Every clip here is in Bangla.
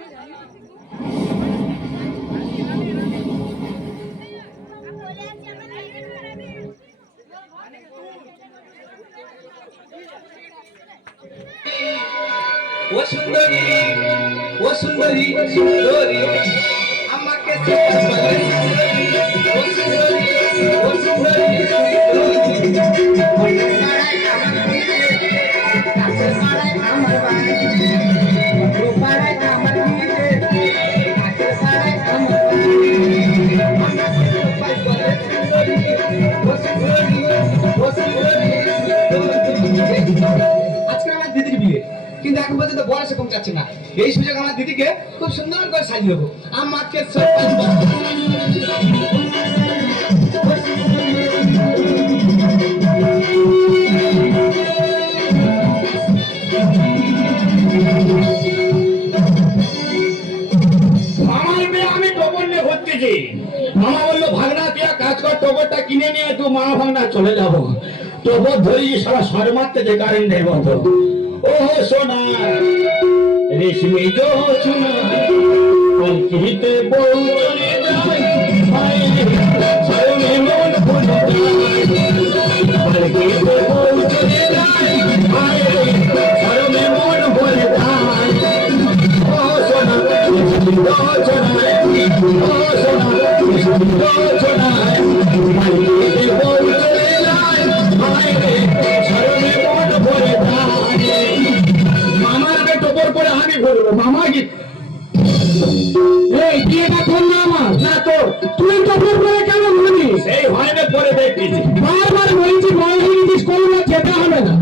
ও সুন্দরী, ও সুন্দরী, সুন্দরী আমাকে ও সুন্দরী, ও সুন্দরী, আজকে আমার দিদির বিয়ে, কিন্তু এখন পর্যন্ত বয়সে পৌঁছাচ্ছে না। এই সুযোগ আমার দিদিকে খুব সুন্দর করে সাজিয়ে দেবো। আমাকে মামার মেয়ে আমি টবর নিয়ে ঘুরতেছি। মামা বললো ভাগনা তুই কাজ কর, টবরটা কিনে নিয়ে তুই মা ভাগনা চলে যাবো। টবর ধরেছি সারা সরে মারতে যে কারেন্ট নেই বন্ধ। ও সোনা রেশমি জো সোনা পালকিতে বউ চলে যায়, সরমে মন ভুলে যায়, পালকিতে বউ চলে যায়, সরমে মন ভুলে যায়। ও সোনা রেশমি জো সোনা, ও সোনা রেশমি জো সোনা পালকিতে বউ চলে যায়, সরমে মন ভুলে যায়। মামার আগে টপর করে আমি বলবো মামা কি এই বিয়েটা তোর না আমার না তোর, তুই টপর করে কেন বলবি? সেই হয় না পরে দেখতেছি, বারবার বলছি বয়স হয়েছিস কোনো যেতে হবে না,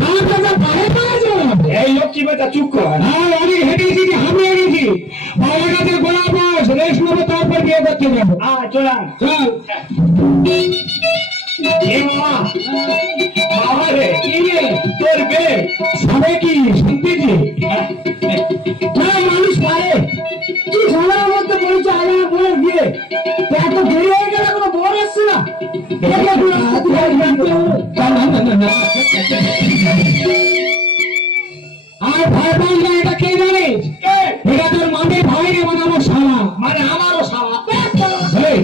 কার কাছে পায়ে পায়ে যাবে। এই লক্ষ্মী বেটা চুপ কর। হ্যাঁ আমি হেঁটেছি কি আমি হেঁটেছি, বাবার কাছে গোলা বস রেস্ট নেবো তারপর বিয়ে করতে যাবো। চলা চল। তোর বিয়ে সবে কি শুনতেছি মানুষ পারে তুই সবার মধ্যে বলছে আমার বোনের বিয়ে, এত দেরি হয়ে গেলে কোনো বোন আসছে না। আর ভাই বোনরা এটা কে জানিস? এটা তোর মানের ভাই রে, মানে আমার শালা, মানে আমারও শালা।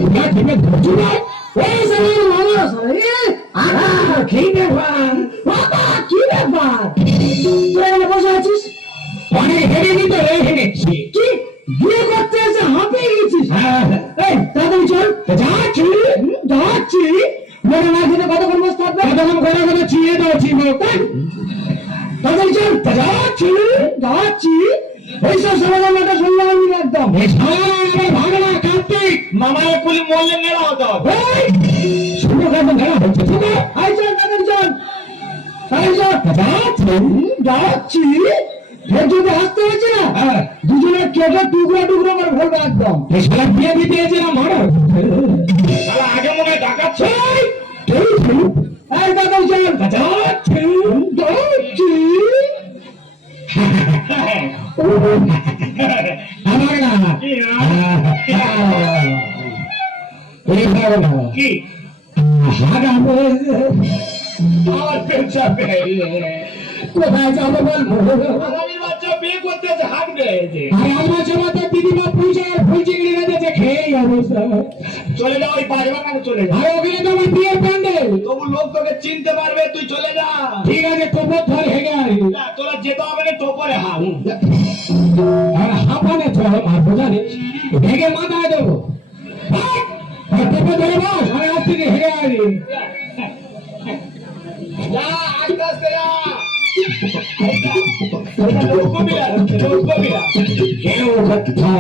ঠিক আছে এই সালাম আমারও শালা। কি ব্যাপার বাবা, কি ব্যাপার তুই এখানে বসে আছিস? অনেক হেঁটে নিত হেঁটেছি কি বিয়ে করতে এসে হাঁপিয়ে গেছিস? এই তাড়াতাড়ি চল। যাচ্ছি যাচ্ছি মনে না খেতে কতক্ষণ বসে থাকবে? কতক্ষণ করে করে চিয়ে দাওছি তাড়াতাড়ি চল। যাচ্ছি যাচ্ছি এইসব সমাধানটা শুনলাম আমি একদম ভাগনা কার্তিক মামার পুলি মরলে মেলা হতো শুনে কেমন খেলা হচ্ছে। ঠিক আছে আই চল তাড়াতাড়ি চল যাচ্ছি যাচ্ছি। ফের যদি আসতে হয়েছে না দুজনে কেটে টুকরো টুকরো করে ফেলবো একদম। সারা বিয়ে দিতে এসে না মারো আগে মনে হয় ডাকাচ্ছে। এই তাড়াতাড়ি চল যাচ্ছি যাচ্ছি। আমার না কি কোথায় যাবো বল? বাচ্চা বিয়ে করতে হাঁটবে দিদিমা পূজা ফুলচি গিয়ে খেয়ে যাবো। চলে যাও ওই পাঁচবাগানে চলে যাও। আর ওখানে তো আমার বিয়ের প্যান্ডেল, তবু লোক তোকে চিনতে পারবে, তুই চলে যা। ঠিক আছে টোপর ধর হেগে আসবি। তোরা যেতে হবে না টোপরে হাঁপানে চল মারবো জানিস, হেগে মাথায় দেবো। টোপর ধরে বস আর আজ থেকে হেগে আসবি। যা আস্তে আস্তে যা। কেউ কথা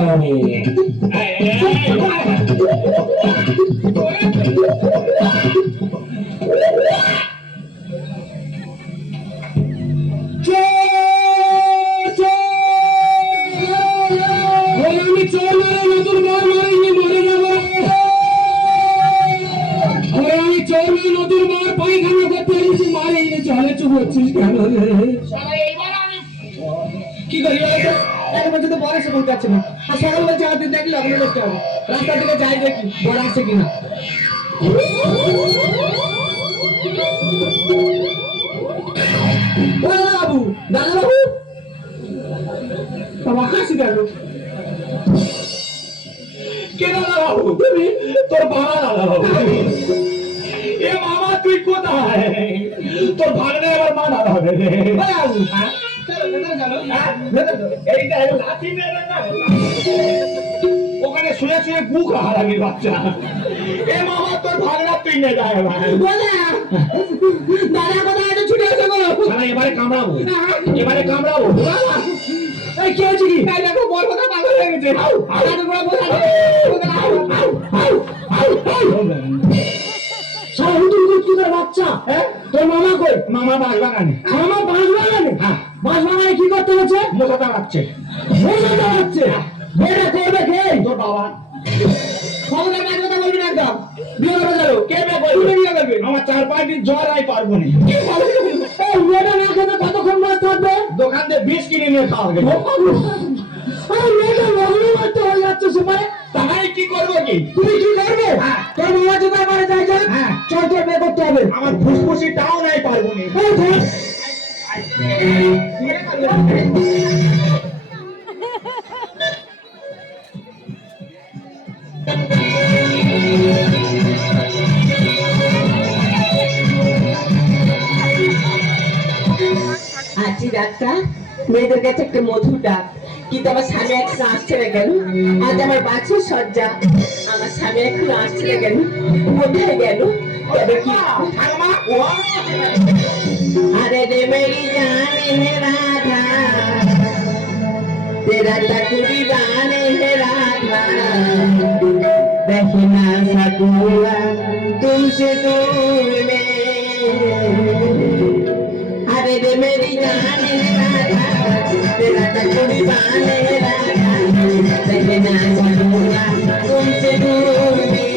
কি করি এখন যদি বয়সে পৌঁছাচ্ছে না, আর সকাল বলছে আমাদের দেখলে আপনার দেখতে হবে রাস্তা থেকে যাই দেখি বড় আছে কিনা। বাবু দাদা বাবু বাবা হাসি গেল কে দাদা বাবু তুমি? তোর বাবা দাদা বাবু। এ মামা তুই কোথায়? তোর ভাগনে এবার মা দাদা হবে রে। হ্যাঁ? চলো ভেতরে চলো। হ্যাঁ? এইটা লাঠি মেরে না। ওখানে শুয়ে শুয়ে বুক হারাবি বাচ্চা। এ মামা তোর ভাগনা তুই নে যায় এবার। দাদা কোথায় আছে? ছুটে এসে গো। শালা এবারে কামড়াবো, এবারে কামড়াবো। এই কি হয়েছে কি? এই দেখো বল কথা পাগল হয়ে গেছে। দাদু বড় বসে আছে। শালা হুতুম কুতকুতার বাচ্চা। হ্যাঁ? তোর মামা কই? মামা বাস বাগানে। মামা বাঁশ বাগানে? হ্যাঁ। বাঁশ বাগানে কি করতে হচ্ছে? মশা দাঁড়াচ্ছে। মশা দাঁড়াচ্ছে। বেটা করবে কে? তোর বাবা। খবরের কাজ কথা বলবি না একদম। বিয়ে করবে চলো। কে বে বলবি? তুমি বিয়ে করবে। আমার 4-5 দিন জ্বর আই পারবো না। এই মেয়েটা না খেতে কতক্ষণ বসে থাকবে? দোকান থেকে বিষ কিনে নিয়ে খাওয়া গেল। এই মেয়েটা মজুরি করতে হয়ে যাচ্ছে সময়। তাই কি করবো কি? তুমি কি করবে? হ্যাঁ। তোর মামা যদি আমার যাই যাই হ্যাঁ। চল তোর বিয়ে করতে হবে। আমার ফুসফুসিটাও নাই পারবো না। এই ধর। আছি ডাক্তার, মেয়েদের কাছে একটা মধুর ডাক, কিন্তু আমার স্বামী এখন আসছে না কেন? আজ আমার বাচ্চার সজ্জা, আমার স্বামী এখন আসছে না কেন? কোথায় গেল? তবে কি? अरे रे मेरी जान है राधा, तेरा टकुरी बान है राधा, रह ना सकूंगा तुमसे दूर में। अरे रे मेरी जान है राधा, तेरा टकुरी बान है राधा, रह ना सकूंगा तुमसे दूर में।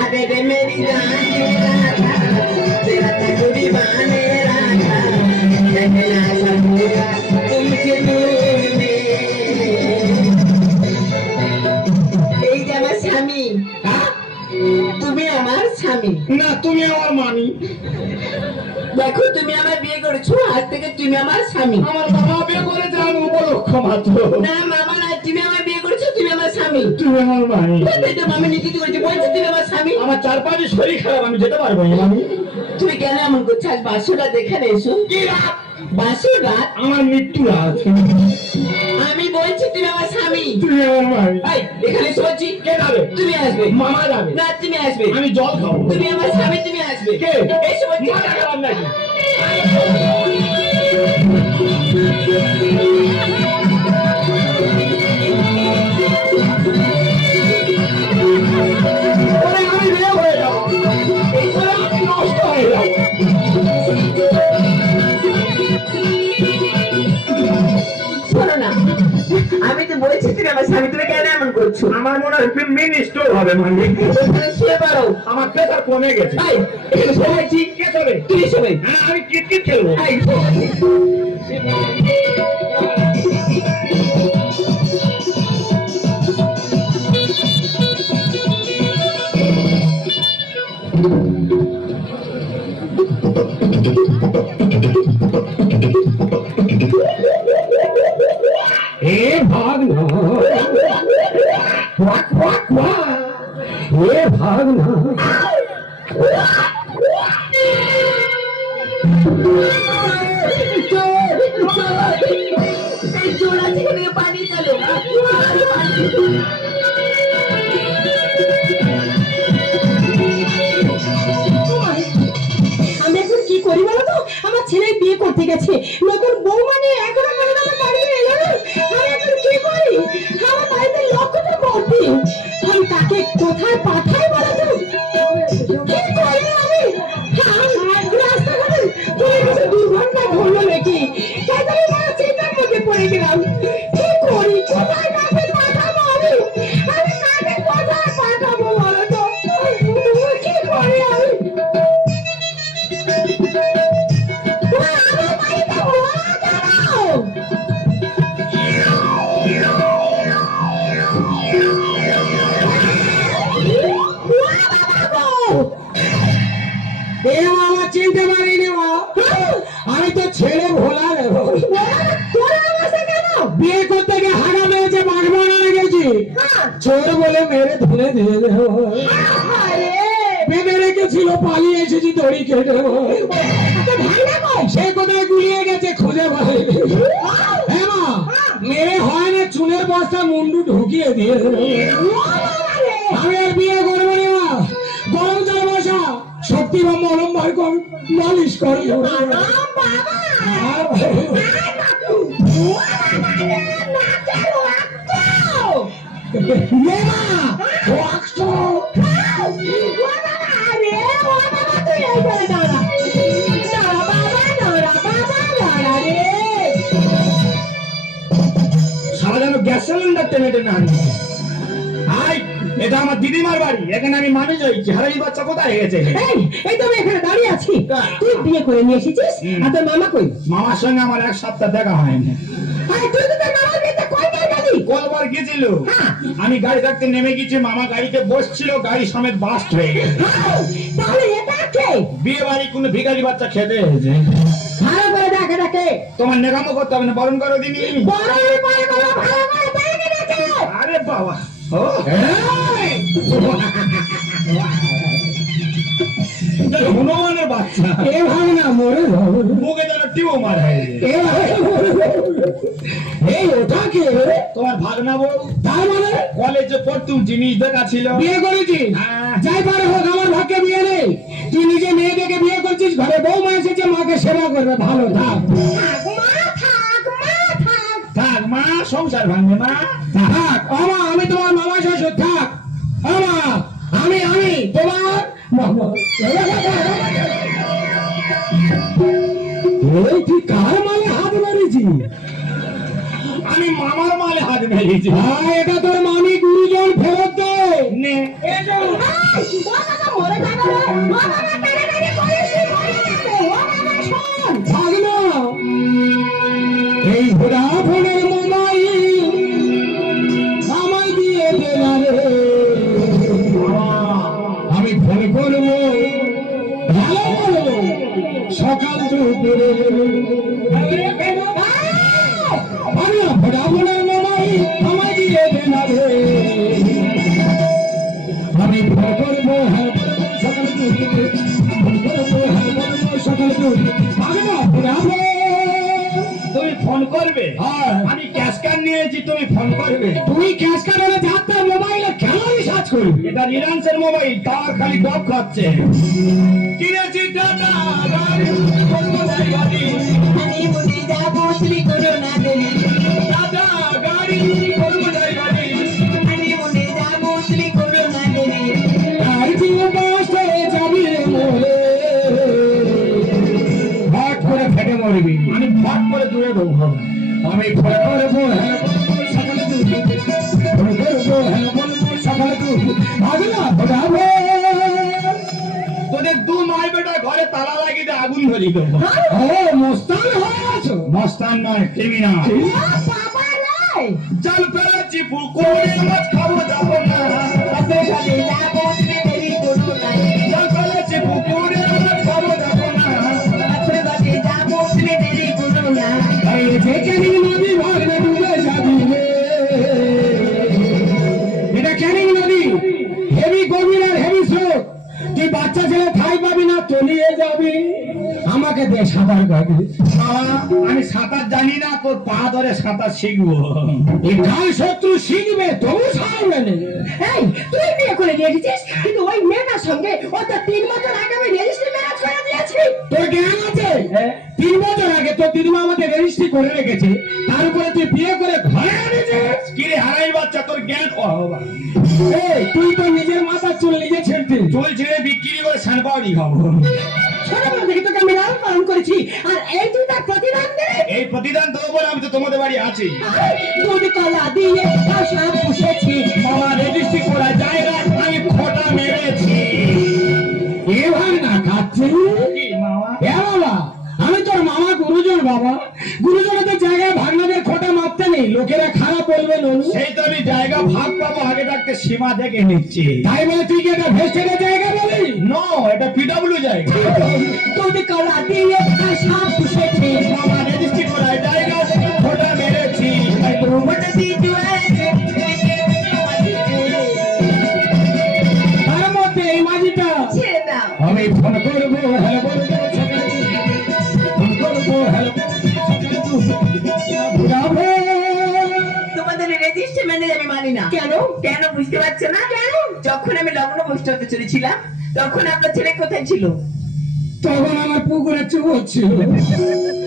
अरे रे मेरी जान राधा, तेरा टकुरी बाने राधा, रहना सकूंगा तुमसे दूर में। এই যে আমার স্বামী, তুমি আমার স্বামী। না তুমি আমার মানি। দেখো তুমি আমার বিয়ে করেছো, আজ থেকে তুমি আমার স্বামী। আমার বাবা বিয়ে করেছে, আমি উপলক্ষ মাত্র। না মামা না, তুমি আমার বিয়ে করেছো, তুমি আমার স্বামী। তুমি আমার মানি। তো মামি নিকিত করেছে, বলছো তুমি আমার স্বামী। আমার 4-5 শরীর খারাপ, আমি যেতে পারবো না মানি। তুমি কেন এমন করছো? আজ বাসুরা দেখানে এসো। কি রাত? বাসুর রাত? আমার মৃত্যু রাত। আমি বলছি তুমি আমার স্বামী। তুমি আমার মানি। এই এখানে বলছি, কে যাবে? তুমি আসবে। মামা যাবে। না তুমি আসবে। আমি জল খাবো। তুমি আমার স্বামী, তুমি আসবে। কে? এসো বলছি। মাথা খারাপ নাকি? ওরে আমি বিয়ে হয়ে যাবো। ওরে আমি নষ্ট হয়ে যাবো। শোনো না, আমি তো বলছি তুমি আমার স্বামী, তুমি কেন এমন করছো? আমার মনে হয় মিনি স্টোর হবে মানে। ওখানে শুয়ে পারো। আমার প্রেসার কমে গেছে। এই এখানে শোয়াইছি, কে চলে? তুমি শোবে। হ্যাঁ আমি ক্রিকেট খেলবো। এই हे भागना वाक वाक वाक हे भागना এই জোর আছে, এখান থেকে পানি চলো। আমি এখন কি করি বলো তো? আমার ছেলে বিয়ে করতে গেছে, নতুন বউ মানে এখনো পর্যন্ত আমার বাড়িতে এলো না। আমি এখন কি করি? আমার বাড়িতে লক্ষ্যটা করবি, আমি তাকে কোথায় পাঠাই বলো তো? কি করি আমি? রাস্তাঘাটে কোনো কিছু দুর্ঘটনা ঘটলো নাকি? তাই তো আমি বড় চিন্তার মধ্যে পড়ে গেলাম। কি করি? কোথায় কাকে পাঠাবো আমি? আমি কাকে কোথায় পাঠাবো বলো তো? কি করি আমি? আমার বাড়িতে ওরা দাঁড়াও। ছেলে ভোলা রে তোরা আমাকে কেন? বিয়ে করতে গিয়ে হাগা মেরেছে বাগবানা রেখেছি হ্যাঁ। চোর বলে মেরে ধরে দিয়ে দেবো আরে, বেঁধে রেখেছিল পালিয়ে এসেছি দড়ি কেটে তোর ভাইরা কই? সে কোথায় গুলিয়ে গেছে খুঁজে পাই হ্যাঁ মা মেরে হয় না চুনের বস্তা মুন্ডু ঢুকিয়ে দিয়ে দেবো। আমি আর বিয়ে করবো রে মা গরম জল বসা শক্তি বা মলম বার কর মালিশ করে দেবো। নে মা, ওয়াক্স। সারা যেন গ্যাস সিলিন্ডার টেনে টেনে আনি আই এটা আমার দিদিমার বাড়ি এখানে আমি মানুষ হয়েছি হারাই বাচ্চা কোথায় গেছে এই তো আমি এখানে দাঁড়িয়ে আছি, তুই বিয়ে করে নিয়ে এসেছিস আর তোর মামা কই? মামার সঙ্গে আমার এক সপ্তাহ দেখা হয়নি আরে তুই তো তোর মামার বিয়েতে কয়বার গেলি? কলবার গেছিল আমি গাড়ি থাকতে নেমে গেছি মামা গাড়িতে বসছিল গাড়ি সমেত বাস্ট হয়ে গেছে তাহলে এটা কে? বিয়ে বাড়ি কোনো ভিখারি বাচ্চা খেতে এসেছে ভালো করে দেখ এটা কে? তোমার নেকামো করতে হবে না বরণ করো দিনি বড় পায়ে করো, ভালো করে দেখ এটা কে? আরে বাবা ও হনুমানের বাচ্চা এভাবে না মরে যাবে মুখে যেন টিউমার হয়ে এই ওটা কে তোমার ভাগনা বউ তার মানে কলেজে পড়তুম জিনিস দেখা ছিল বিয়ে করেছিস যাই পারে হোক আমার ভাগ্যে বিয়ে নেই তুই নিজে মেয়ে দেখে বিয়ে করছিস ঘরে বউ মা এসেছে মাকে সেবা করবে ভালো থাক থাক মা সংসার ভাঙবে মা থাক আমা আমি তোমার মামা শ্বশুর থাক আমা আমি তোমার মামা ওই তুই কার মালে হাত মেরেছি আমি মামার মালে হাত মেরেছি এটা তোর মামি গুরুজন ফেরত দে নে এসো মরে যাবে রে, ও বাবা টানাটানি করিস নি, মরে যাবে, ও বাবা শোন। ভাগনা এই ভোডাফোনের মোবাইল আমায় দিয়ে দে না রে আমি ফোন করবো ভালো করবো সকাল দুপুরে ভোডাফোনের মোবাইল আমায় দিয়ে দে না রে আমি ফোন করবো হ্যাঁ সকাল দুপুরে ফোন করবো হ্যাঁ সকাল দুপুরে ভাগনা ভোডাফোন তুমি ফোন করবে আমি ক্যাশ কার্ড নিয়েছি তুমি ফোন করবে তুমি ক্যাশ কার্ড হলে যাতে মোবাইলে কেন রিচার্জ করবি এটা রিলায়েন্সের মোবাইল তার খালি ডব খাচ্ছে কিনেছি টাটা গাড়ি করবো গাড়ি আমি মুদি যাবো তুমি করো না দেরি টাটা গাড়ি করবো গাড়ি আমি মুদি যাবো তুমি করো না দেরি আর তুই বাস হয়ে যাবি রে মোরে ফট করে ফেটে মরবি আমি ফট করে দূরে দেবো আমি ফট করবো হ্যাঁ সকালে তুই ফট করবো হ্যাঁ সকালে তুই ভাগনা ফটাবো তোদের দু মাই বেটা ঘরে তালা লাগিয়ে দিয়ে আগুন ধরিয়ে দেবো ও মস্তান হয়ে আছো মস্তান নয় ক্রিমিনাল ও বাবা রে, জল ফেলেছি পুকুরে মাছ খাবো যাবো না রাতে সাথে যাবো তুমি দেরি করো না জল ফেলেছি পুকুরে মাছ খাবো যাবো না রাতে সাথে যাবো তুমি দেরি করো না এই যে ক্যানিং নদী ভাগনা ডুবে যাবি রে এটা ক্যানিং নদী হেভি গভীর আর হেভি স্রোত তুই বাচ্চা ছেলে ঠাই পাবি না তলিয়ে যাবি আমাকে দে সাঁতার কাটে আমি সাঁতার জানি না তোর পা ধরে সাঁতার শিখবো এই কাল শত্রু শিখবে তবু ছাড়বে না এই তুই বিয়ে করে নিয়ে এসেছিস কিন্তু ওই মেয়েটার সঙ্গে ও তো 3 বছর আগে আমি রেজিস্ট্রি ম্যারেজ করে দিয়েছি। তোর জ্ঞান আছে 3 বছর আগে তোর দিদিমা আমাদের রেজিস্ট্রি করে রেখেছে তার উপরে তুই বিয়ে করে ঘরে এনেছিস কি রে হারাই বাচ্চা তোর জ্ঞান এই তুই তো নিজের মাথার চুল নিজে ছেড়তে চুল ছেড়ে বিক্রি করে ছানপাউরি খাবো ছোটবেলা থেকে তোকে আমি লালন পালন করেছি আর এই তুই তার প্রতিদান দে। এই প্রতিদান দেবো বলে আমি তো তোমাদের বাড়ি আছি দুধ কলা দিয়ে তার সাপ পুষেছি, মামা রেজিস্ট্রি করা জায়গা আমি খোটা মেরেছি এবার না খাচ্ছি বাবা আমি তোর মামা গুরুজন বাবা গুরুজনের জায়গায় ভাগনাদের খোটা মারতে নেই লোকেরা খারাপ বলবেন অনু? সেই তো আমি জায়গা ভাগ পাবো আগে থাকতে সীমা দেখে নিচ্ছি। তাই বলে তুই কি এটা ভেস্টের জায়গা বলি? নো, এটা পিডব্লিউ জায়গা। দুধ কলা দিয়ে সাপ পুষেছে আমার রেজিস্ট্রি করা জায়গা থেকে ফোটা মেরেছি। তার মধ্যে এই মাঝিটা ছেড়ে দাও। আমি ফোন করবো, হ্যালো বলবো, ফোন করবো, হ্যালো বলবো। তোমাদের রেজিস্ট্রি ম্যানেজ আমি মানি না। কেন? কেন বুঝতে পারছো না? কেন? যখন আমি লগ্ন বসতে হতে চলেছিলাম তখন আপনার ছেলে কোথায় ছিল? তখন আমার পুকুরে চুপ হচ্ছিল।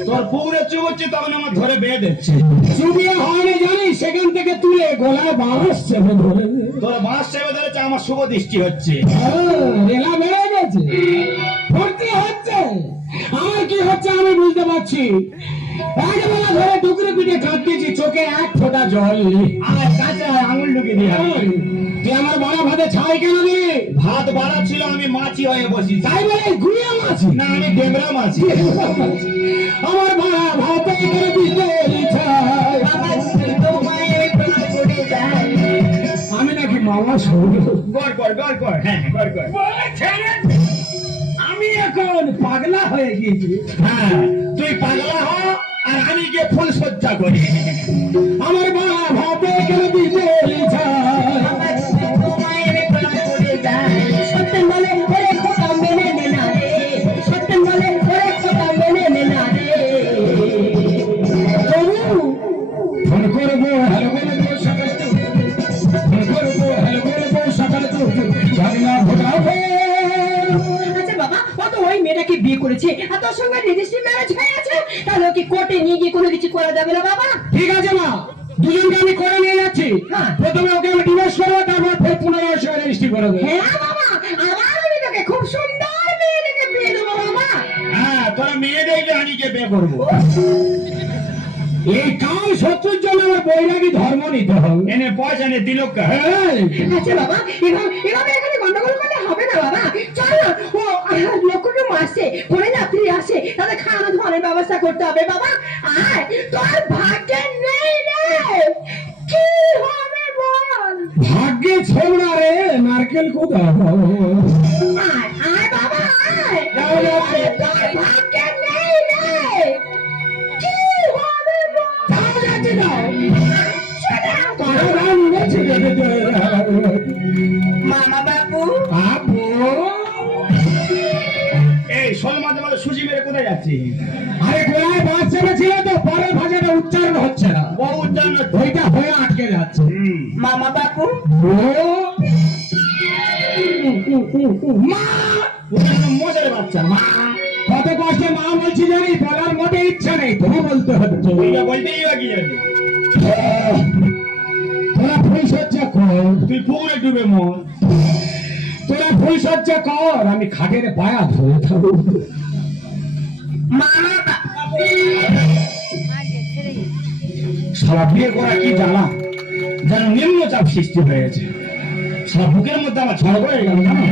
তোর পুকুরে চুপ হচ্ছে তখন আমার ধরে বেয়ে দিচ্ছে। চুবিয়ে হয়নি জানি, সেখান থেকে তুলে গলায় বাঁশ চেপে ধরে। তোর মাস চেপে ধরেছে, আমার শুভ দৃষ্টি হচ্ছে। রেলা বেড়ে গেছে, ভর্তি হচ্ছে। আমার কি হচ্ছে আমি বুঝতে পারছি। একবেলা ধরে ডুকরে পিঠে কাটতেছি, চোখে এক ফোঁটা জল নেই। আমার কাছে আঙুল ঢুকে দিয়ে ওই, তুই আমার বড় ভাতে ছাই কেন দিলি? ভাত বাড়া ছিল, আমি মাছি হয়ে বসি। তাই বলে গুড়িয়া মাছ না, আমি ডেমরা মাছি। আমার ভাড়া ভাতে করে দিতে ছাই। আমার তোমায় আমি প্রণাম করে যাই। আমি নাকি মামা শোন, গড় কর, গড় কর, হ্যাঁ গড় কর। আমি এখন পাগলা হয়ে গিয়েছি। হ্যাঁ, তুই পাগলা হ আর আমি গিয়ে ফুল সজ্জা করি। আমার ভাড়া ভাতে করে দিতে ছাই। আমার তোমায় আমি প্রণাম করে যাই। সত্যেন বলে ওরে খোকা মেনে নে না রে সত্যেন বলে ওরে খোকা মেনে নে না রে ফোন করবো, হ্যালো বলবো, সকালে তো ফোন করবো, হ্যালো বলবো, সকালে তো ঝগড়া ফোটাবো। আচ্ছা বাবা, ও তো ওই মেয়েটাকে বিয়ে করেছে আর তোর সঙ্গে রেজিস্ট্রি ম্যারেজ হয়ে আছে, তাহলে ওকে কোর্টে নিয়ে গিয়ে কোনো কিছু করা যাবে না বাবা? ঠিক আছে মা, দুজনকে আমি করে নিয়ে যাচ্ছি। হ্যাঁ। প্রথমে ওকে আমি ডিভোর্স করবো, তারপর ফের পুনরায় সঙ্গে রেজিস্ট্রি করে দেবো। হ্যাঁ বাবা, আমার আমি তোকে খুব সুন্দর মেয়ে দেখে বিয়ে দেবো বাবা। হ্যাঁ, তোরা মেয়ে দেখলে আমি গিয়ে বিয়ে করবো। এই কাম শত্রুর জন্য আমার বৈরাগী ধর্ম নিতে হবে। এনে পয়সা নে দিল কা। এই, আচ্ছা বাবা, এভাবে এখানে গন্ডগোল করলে হবে না বাবা। চল না, ও লক্ষ্মী আসে, কোনো যাত্রী আসে, তাদের খাওয়ানো ধরনের ব্যবস্থা করতে হবে বাবা। আয়, তোর ভাগ্যে নেই রে, কি হবে বল? ভাগ্যে ছোড়া রে, নারকেল কোথায়? আয় আয় বাবা আয়, যাও, যাও, আরে, তোর ভাগ্যে নেই রে, কি হবে বল? যাও, যাচ্ছি, যাও। শোনা, তারা রাম গেছে, মামা বাবু, আবু, এই শোল মাঝে মাঝে সুজি মেরে কোথায় যাচ্ছি? আরে গোলায় বাস চেপেছিল তো, পরের ভাষাটা উচ্চারণ হচ্ছে না, বহু উচ্চারণ হচ্ছে। ওইটা হয়ে আটকে যাচ্ছে। মামা বাবু, মা, মজার বাচ্চা মা। কত কষ্টে মা বলছি জানি, বলার মোটে ইচ্ছা নেই, তুমি বলতে হচ্ছে। এইটা বলতেই বা কি জানি। তোরা ফুল সজ্জা কর, তুই পুকুরে ডুবে মন। তোরা ফুল সজ্জা কর, আমি খাটের পায়া ধরে থাকবো। মামা বাবু, সারা বিয়ে করা কি জ্বালা, যেন নিম্নচাপ সৃষ্টি হয়েছে। সারা বুকের মধ্যে আমার ঝড় হয়ে গেল জানো।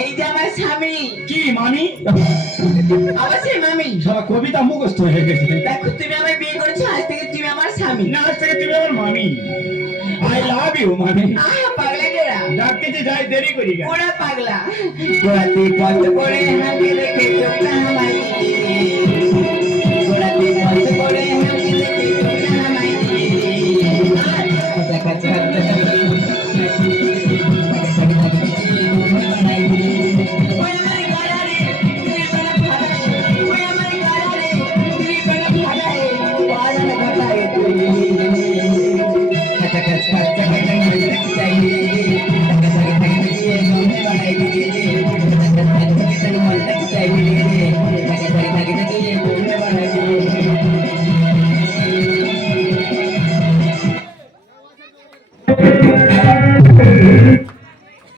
এই যে আমার স্বামী, কি মামি? অবশ্যই মামি। সারা কবিতা মুখস্থ হয়ে গেছে। দেখো তুমি আমায় বিয়ে করেছো, আজ থেকে তুমি আমার স্বামী। না, আজ থেকে তুমি আমার মামি। আই লাভ ইউ মামি। আহ, পাগলা গোড়া, ডাকতে যে যাই দেরি করি গা। গোড়া পাগলা। গোড়াতে কত করে হাঁকে রেখে চোখটা আমায় দিলে। গোড়াতে কত করে হাঁকে রেখে চোখটা আমায় দিলে। আর দেখা